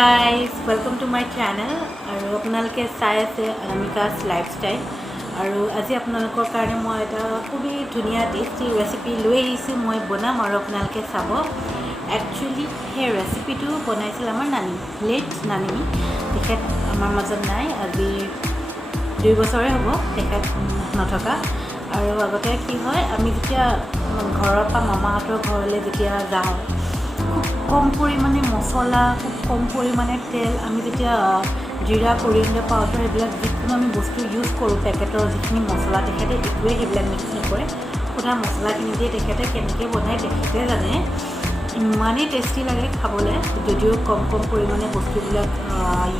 guys, welcome to my channel. আৰু আপোনালোকে চাই আছে অনামিকাছ লাইফষ্টাইল আৰু আজি আপোনালোকৰ কাৰণে মই এটা খুবই ধুনীয়া টেষ্টি ৰেচিপি লৈ আহিছোঁ মই বনাম আৰু আপোনালোকে চাব একচুয়ালি সেই ৰেচিপিটো বনাইছিল আমাৰ নানি লেট নানি তেখেত আমাৰ মাজত নাই আজি 2 বছৰে হ'ব তেখেত নথকা আৰু আগতে কি হয় আমি যেতিয়া ঘৰৰ পৰা মামাহঁতৰ ঘৰলৈ যেতিয়া যাওঁ খুব কম পৰিমাণে মছলা খুব কম পৰিমাণে তেল আমি যেতিয়া জিৰা কৰিয়েণ্ডাৰ পাউডাৰ এইবিলাক যিকোনো আমি বস্তু ইউজ কৰোঁ পেকেটৰ যিখিনি মছলা তেখেতে একোৱে সেইবিলাক মিক্স নকৰে সুধা মছলাখিনি দিয়ে তেখেতে কেনেকৈ বনায় তেখেতে জানে ইমানেই টেষ্টি লাগে খাবলৈ যদিও কম পৰিমাণে বস্তুবিলাক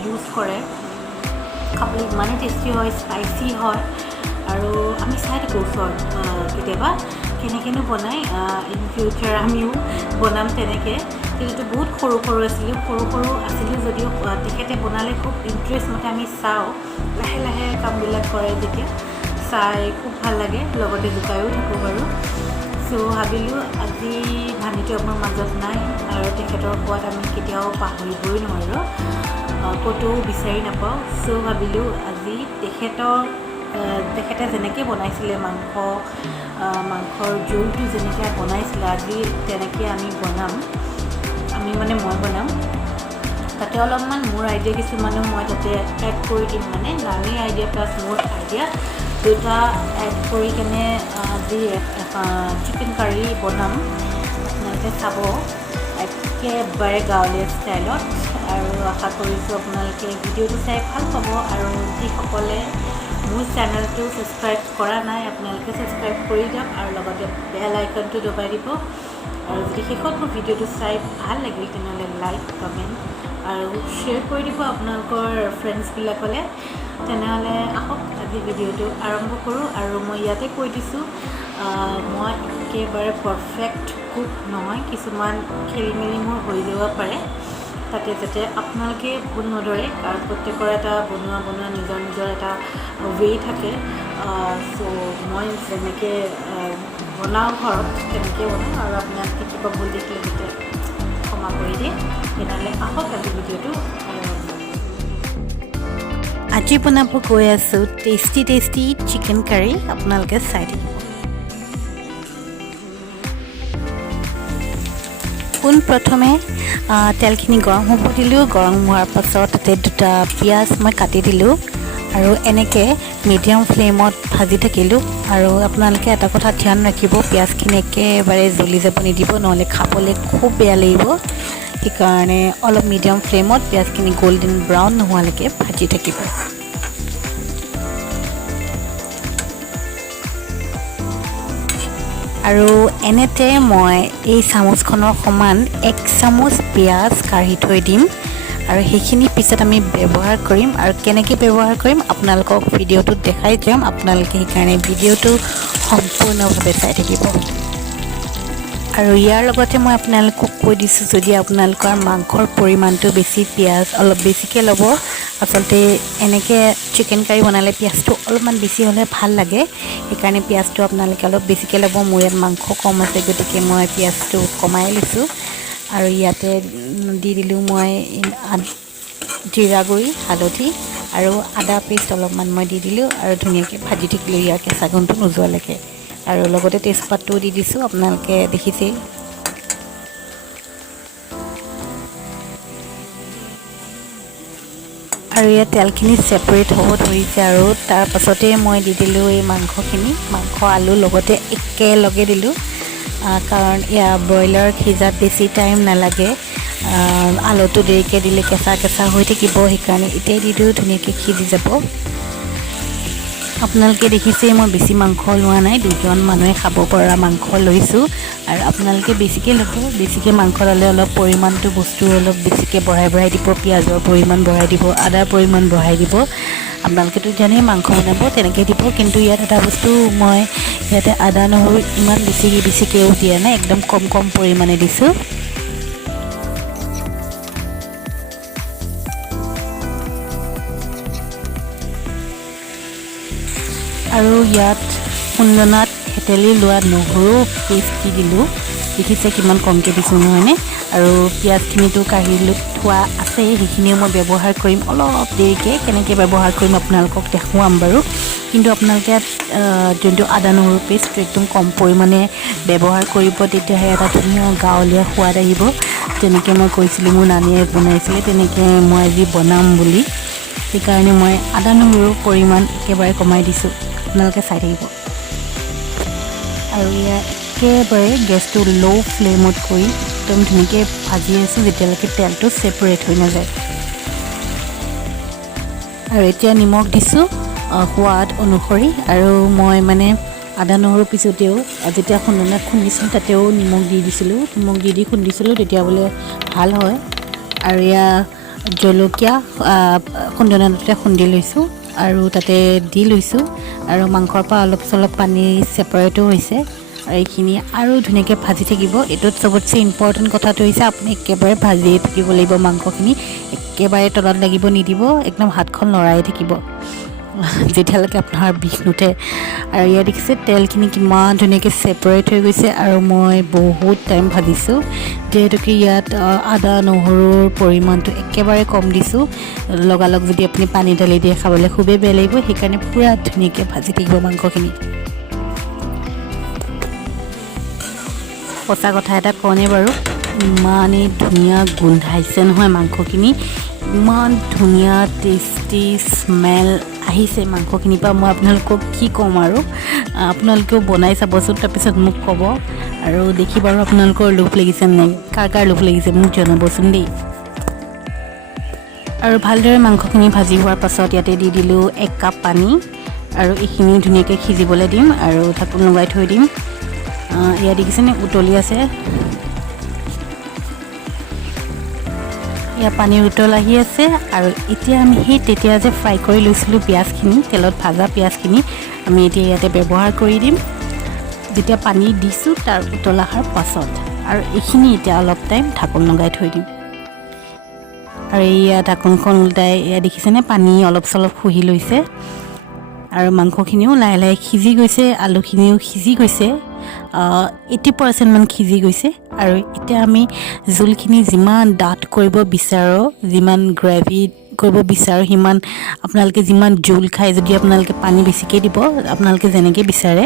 ইউজ কৰে খাবলৈ ইমানেই টেষ্টি হয় স্পাইচি হয় আৰু আমি চাই থাকোঁ ওচৰত কেতিয়াবা কেনেকৈনো বনায় ইন ফিউচাৰ আমিও বনাম তেনেকৈ কিন্তু বহুত সৰু আছিলোঁ যদিও তেখেতে বনালে খুব ইণ্টাৰেষ্ট মতে আমি চাওঁ লাহে লাহে কামবিলাক কৰে যেতিয়া চাই খুব ভাল লাগে লগতে জোকায়ো থাকোঁ বাৰু চ' ভাবিলোঁ আজি ভানীটো আমাৰ মাজত নাই আৰু তেখেতৰ সোৱাদ আমি কেতিয়াও পাহৰিবই নোৱাৰোঁ ক'তো বিচাৰি নাপাওঁ চ' ভাবিলোঁ আজি তেখেতে যেনেকৈ বনাইছিলে মাংসৰ জোলটো যেনেকৈ বনাইছিলে আজি তেনেকৈ মই বনাম তাতে অলপমান মোৰ আইডিয়া কিছুমানো মই তাতে এড কৰি দিম মানে নানীৰ আইডিয়া প্লাছ মোৰ আইডিয়া দুটা এড কৰি কেনে আজি চিকেন কাৰী বনাম আপোনালোকে চাব একেবাৰে গাঁৱলীয়া ষ্টাইলত আৰু আশা কৰিছোঁ আপোনালোকে ভিডিঅ'টো চাই ভাল পাব আৰু যিসকলে মোৰ চেনেলটো ছাবস্ক্ৰাইব কৰা নাই আপোনালোকে ছাবস্ক্ৰাইব কৰি দিয়ক আৰু লগতে বেল আইকনটো দবাই দিব আৰু যদি শেষত মোৰ ভিডিঅ'টো চাই ভাল লাগিল তেনেহ'লে লাইক কমেণ্ট আৰু শ্বেয়াৰ কৰি দিব আপোনালোকৰ ফ্ৰেণ্ডছবিলাকলৈ তেনেহ'লে আহক আজি ভিডিঅ'টো আৰম্ভ কৰোঁ আৰু মই ইয়াতে কৈ দিছোঁ মই একেবাৰে পাৰফেক্ট কুক নহয় কিছুমান খেলি মেলি মোৰ হৈ যাব পাৰে তাতে যাতে আপোনালোকে ভুল নধৰে কাৰণ প্ৰত্যেকৰ এটা বনোৱা নিজৰ এটা ৱে থাকে চ' মই যেনেকৈ বনাওঁ ঘৰত তেনেকৈ বনাওঁ আৰু আপোনালোকে কিবা ভুল দেখিলে যাতে ক্ষমা কৰি দিয়ে তেনেহ'লে আহক আজি ভিডিঅ'টো আজি বনাব গৈ আছোঁ টেষ্টি চিকেন কাৰী আপোনালোকে চাই থাকিব পোনপ্ৰথমে তেলখিনি গৰম হ'ব দিলোঁ গৰম হোৱাৰ পাছত তাতে দুটা পিঁয়াজ মই কাটি দিলোঁ আৰু এনেকৈ মিডিয়াম ফ্লেমত ভাজি থাকিলোঁ আৰু আপোনালোকে এটা কথা ধ্যান ৰাখিব পিঁয়াজখিনি একেবাৰে জ্বলি যাব নিদিব নহ'লে খাবলৈ খুব বেয়া লাগিব সেইকাৰণে অলপ মিডিয়াম ফ্লেমত পিঁয়াজখিনি গল্ডেন ব্ৰাউন নোহোৱালৈকে ভাজি থাকিব আৰু এনেতে মই এই চামুচখনৰ সমান 1 চামুচ পিঁয়াজ কাঢ়ি থৈ দিম আৰু সেইখিনি পিছত আমি ব্যৱহাৰ কৰিম আৰু কেনেকৈ ব্যৱহাৰ কৰিম আপোনালোকক ভিডিঅ'টোত দেখাই যাম আপোনালোকে সেইকাৰণে ভিডিঅ'টো সম্পূৰ্ণভাৱে চাই থাকিব আৰু ইয়াৰ লগতে মই আপোনালোকক কৈ দিছোঁ যদি আপোনালোকৰ মাংসৰ পৰিমাণটো বেছি পিঁয়াজ অলপ বেছিকৈ ল'ব আচলতে এনেকৈ চিকেন কাৰী বনালে পিঁয়াজটো অলপমান বেছি হ'লে ভাল লাগে সেইকাৰণে পিঁয়াজটো আপোনালোকে অলপ বেছিকৈ ল'ব মোৰ ইয়াত মাংস কম আছে গতিকে মই পিঁয়াজটো কমাই লৈছোঁ আৰু ইয়াতে দি দিলোঁ মই জিৰা গুড়ি হালধি আৰু আদা পেষ্ট অলপমান মই দি দিলোঁ আৰু ধুনীয়াকৈ ভাজি থাকিলোঁ ইয়াৰ কেঁচা গোন্ধটো নোযোৱালৈকে আৰু লগতে তেজপাতটোও দি দিছোঁ আপোনালোকে দেখিছেই আৰু ইয়াত তেলখিনি ছেপাৰেট হ'ব ধৰিছে আৰু তাৰ পাছতে মই দি দিলোঁ এই মাংস আলু লগতে একেলগে দিলোঁ কাৰণ ইয়াৰ ব্ৰইলাৰ সিজাত বেছি টাইম নালাগে আলুটো দেৰিকৈ দিলে কেঁচা হৈ থাকিব সেইকাৰণে এতিয়াই দি দিওঁ ধুনীয়াকৈ সিজি যাব আপোনালোকে দেখিছেই মই বেছি মাংস লোৱা নাই 2জন মানুহে খাব পৰা মাংস লৈছোঁ আৰু আপোনালোকে বেছিকৈ ল'ব বেছিকৈ মাংস ল'লে অলপ পৰিমাণটো বস্তু অলপ বেছিকৈ বঢ়াই দিব পিঁয়াজৰ পৰিমাণ বঢ়াই দিব আদাৰ পৰিমাণ বঢ়াই দিব আপোনালোকেতো যেনেকৈ মাংস বনাব তেনেকৈ দিব কিন্তু ইয়াত এটা বস্তু মই ইয়াতে আদা নহৰু ইমান বেছিকৈও দিয়া নাই একদম কম পৰিমাণে দিছোঁ আৰু ইয়াত খুন্দনাত থেতেলি লোৱা নহৰু পেষ্ট দি দিলোঁ দেখিছে কিমান কমকৈ দিছোঁ নহয়নে আৰু পিঁয়াজখিনিতো কাঢ়ি থোৱা আছে, সেইখিনিও মই ব্যৱহাৰ কৰিম অলপ দেৰিকৈ। কেনেকৈ ব্যৱহাৰ কৰিম আপোনালোকক দেখুৱাম বাৰু। কিন্তু আপোনালোকে যোনটো আদা নহৰু পেষ্টটো একদম কম পৰিমাণে ব্যৱহাৰ কৰিব, তেতিয়াহে এটা ধুনীয়া গাঁৱলীয়া সোৱাদ আহিব। তেনেকৈ মই কৈছিলোঁ, মোৰ নানীয়ে বনাইছিলে, তেনেকৈ মই আজি বনাম বুলি। সেইকাৰণে মই আদা নহৰুৰ পৰিমাণ একেবাৰে কমাই দিছোঁ, আপোনালোকে চাই থাকিব। আৰু ইয়াৰ একেবাৰে গেছটো ল' ফ্লেমত কৰি একদম ধুনীয়াকৈ ভাজি আছোঁ যেতিয়ালৈকে তেলটো ছেপাৰেট হৈ নাযায়। আৰু এতিয়া নিমখ দিছোঁ সোৱাদ অনুসৰি। আৰু মই মানে আদা নহৰু পিছতেও যেতিয়া খুন্দিছিলোঁ তাতেও নিমখ দি দিছিলোঁ, নিমখ দি খুন্দিছিলোঁ, তেতিয়া বোলে ভাল হয়। আৰু এয়া জলকীয়া খুন্দনাটোতে খুন্দি লৈছোঁ আৰু তাতে দি লৈছোঁ। আৰু মাংসৰ পৰা অলপ চলপ পানী ছেপাৰেটো হৈছে। আৰু এইখিনি আৰু ধুনীয়াকৈ ভাজি থাকিব। এইটোত চবতছে ইম্পৰ্টেণ্ট কথাটো হৈছে আপুনি একেবাৰে ভাজিয়ে থাকিব লাগিব মাংসখিনি, একেবাৰে তলত লাগিব নিদিব, একদম হাতখন লৰাই থাকিব যেতিয়ালৈকে আপোনাৰ বিষ নুঠে। আৰু ইয়াত দেখিছে তেলখিনি কিমান ধুনীয়াকৈ ছেপাৰেট হৈ গৈছে। আৰু মই বহুত টাইম ভাজিছোঁ, যিহেতুকে ইয়াত আদা নহৰুৰ পৰিমাণটো একেবাৰে কম দিছোঁ। লগালগ যদি আপুনি পানী ঢালি দিয়ে খাবলৈ খুবেই বেয়া লাগিব, সেইকাৰণে পূৰা ধুনীয়াকৈ ভাজি থাকিব মাংসখিনি। সঁচা কথা এটা কওঁনে বাৰু, ইমানেই ধুনীয়া গোন্ধাইছে নহয় মাংসখিনি, ইমান ধুনীয়া টেষ্টি স্মেল আহিছে মাংসখিনিৰ পৰা। মই আপোনালোকক কি ক'ম আৰু, আপোনালোকেও বনাই চাবচোন, তাৰপিছত মোক ক'ব। আৰু দেখি বাৰু আপোনালোকৰ লোভ লাগিছে নাই, কাৰ কাৰ লোভ লাগিছে মোক জনাবচোন দেই। আৰু ভালদৰে মাংসখিনি ভাজি হোৱাৰ পাছত ইয়াতে দি দিলোঁ 1 কাপ পানী। আৰু এইখিনি ধুনীয়াকৈ সিজিবলৈ দিম আৰু ঢাকোন লগাই থৈ দিম। ইয়াত দেখিছেনে উতলি আছে, ইয়াত পানীৰ উতল আহি আছে। আৰু এতিয়া আমি তেতিয়া যে ফ্ৰাই কৰি লৈছিলোঁ পিঁয়াজখিনি, তেলত ভাজা পিঁয়াজখিনি আমি এতিয়া ইয়াতে ব্যৱহাৰ কৰি দিম, যেতিয়া পানী দিছোঁ তাৰ উতল অহাৰ পাছত। আৰু এইখিনি এতিয়া অলপ টাইম ঢাকোন লগাই থৈ দিম। আৰু এয়া ঢাকোনখন উল্টাই এয়া দেখিছেনে পানী অলপ চলপ শুহি লৈছে। আৰু মাংসখিনিও লাহে লাহে সিজি গৈছে, আলুখিনিও সিজি গৈছে, 80% মান সিজি গৈছে। আৰু এতিয়া আমি জোলখিনি যিমান ডাঠ কৰিব বিচাৰোঁ, যিমান গ্ৰেভি কৰিব বিচাৰোঁ, সিমান আপোনালোকে যিমান জোল খায়, যদি আপোনালোকে পানী বেছিকৈ দিব, আপোনালোকে যেনেকৈ বিচাৰে।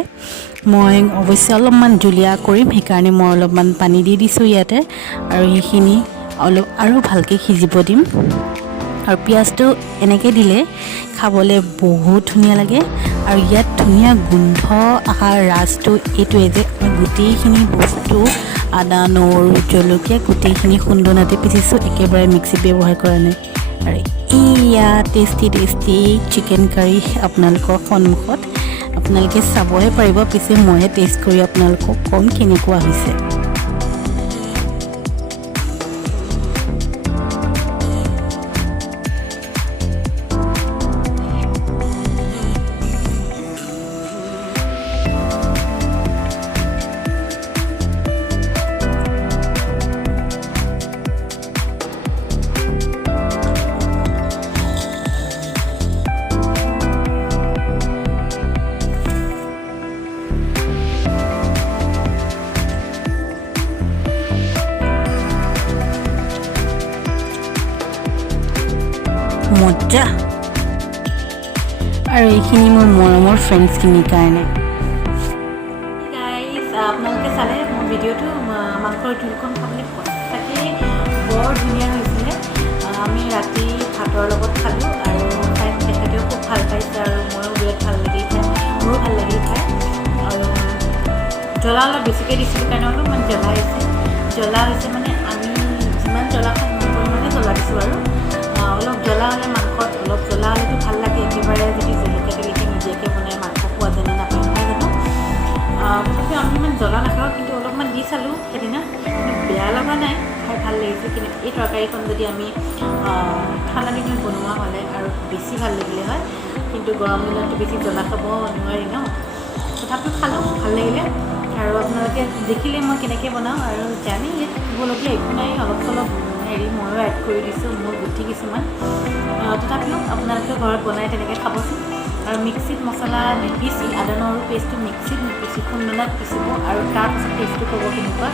মই অৱশ্যে অলপমান জুলীয়া কৰিম, সেইকাৰণে মই অলপমান পানী দি দিছোঁ ইয়াতে। আৰু সেইখিনি অলপ আৰু ভালকৈ সিজিব দিম। আৰু পিঁয়াজটো এনেকৈ দিলে খাবলৈ বহুত ধুনীয়া লাগে। আৰু ইয়াত ধুনীয়া গোন্ধ অহাৰ ৰাজটো এইটোৱে যে আমি গোটেইখিনি বস্তু আদা নহৰু জলকীয়া গোটেইখিনি খুন্দনাতে পিচিছোঁ, একেবাৰে মিক্সিত ব্যৱহাৰ কৰা নাই। আৰু এয়া টেষ্টি চিকেন কাৰী আপোনালোকৰ সন্মুখত, আপোনালোকে চাবহে পাৰিব, পিছে মইহে টেষ্ট কৰি আপোনালোকক ক'ম কেনেকুৱা হৈছে। মজা। আৰু এইখিনি মোৰ মৰমৰ ফ্ৰেণ্ডছখিনিৰ কাৰণে। গাইজ, আপোনালোকে চালে মোৰ ভিডিঅ'টো, মাংসৰ জোলখন খাবলৈ সঁচাকৈ বৰ ধুনীয়া হৈছিলে। আমি ৰাতি ভাতৰ লগত খালোঁ আৰু তেখেতেও খুব ভাল পাইছে আৰু ময়ো বিৰাট ভাল লাগিল খাই, মোৰো ভাল লাগিল খাই। আৰু জ্বলা অলপ বেছিকৈ দিছিলোঁ কাৰণে অলপমান জ্বলা হৈছে মানে আমি যিমান জ্বলা খাওঁ সিমান পৰিমাণে জ্বলা দিছোঁ। আৰু অলপ জ্বলা হ'লে মাংসত অলপ জ্বলা হ'লেতো ভাল লাগে, একেবাৰে যদি জলকীয়া তেলকীয়া নিদিয়াকৈ বনাই মাংস খোৱা যেনে নাপায় নহয় জানো। তথাপিও আমি ইমান জ্বলা নাখাওঁ, কিন্তু অলপমান দি চালোঁ সেইদিনা, কিন্তু বেয়া লগা নাই, খাই ভাল লাগিছে। কিন্তু এই তৰকাৰীখন যদি আমি ঠাণ্ডা দিনত বনোৱা হ'লে আৰু বেছি ভাল লাগিলে হয়, কিন্তু গৰম দিনততো বেছি জ্বলা খাব নোৱাৰি ন। তথাপিও খালোঁ, ভাল লাগিলে। আৰু আপোনালোকে দেখিলে মই কেনেকৈ বনাওঁ আৰু জানি ইয়াত শিকিবলগীয়া একো নাই, অলপ চলপ ময়ো এড কৰি দিছোঁ মোৰ বুদ্ধি কিছুমান। তথাপিও আপোনালোকে ঘৰত বনাই তেনেকৈ খাবচোন। আৰু মিক্সিত মছলা নিপিচি, আদা নহৰু পেষ্টটো মিক্সিত নিপিচি খুন্দনাত পিচিব, আৰু তাৰপাছত টেষ্টটো ক'ব কেনেকুৱা।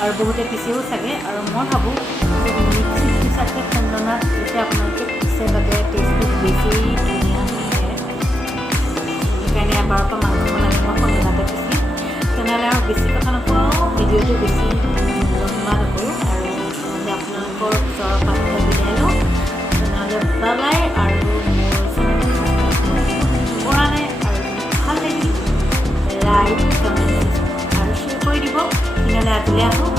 আৰু বহুতে পিছেও চাগে আৰু মই ভাবোঁ যে মিক্সিত পিছাতকৈ খুন্দনাত যেতিয়া আপোনালোকে পিছে তাতে টেষ্টটো বেছি ধুনীয়া হয় সেইকাৰণে এবাৰৰ পৰা মাংস বনালে মই খুন্দনাতে পিচিম তেনেহ'লে আৰু বেছি কথা নকওঁ ভিডিঅ'টো বেছি লম্বা নকৰোঁ আৰু নহ'লে আপোনালোকৰ ওচৰৰ পৰা বিদায় লওঁ তেনেহ'লে বাই আৰু মোৰ পৰা নাই আৰু ভাল লাগিল লাইক কমেণ্ট আৰু শ্বেয়াৰ কৰি দিব তেনেহ'লে আজিলৈ আহোঁ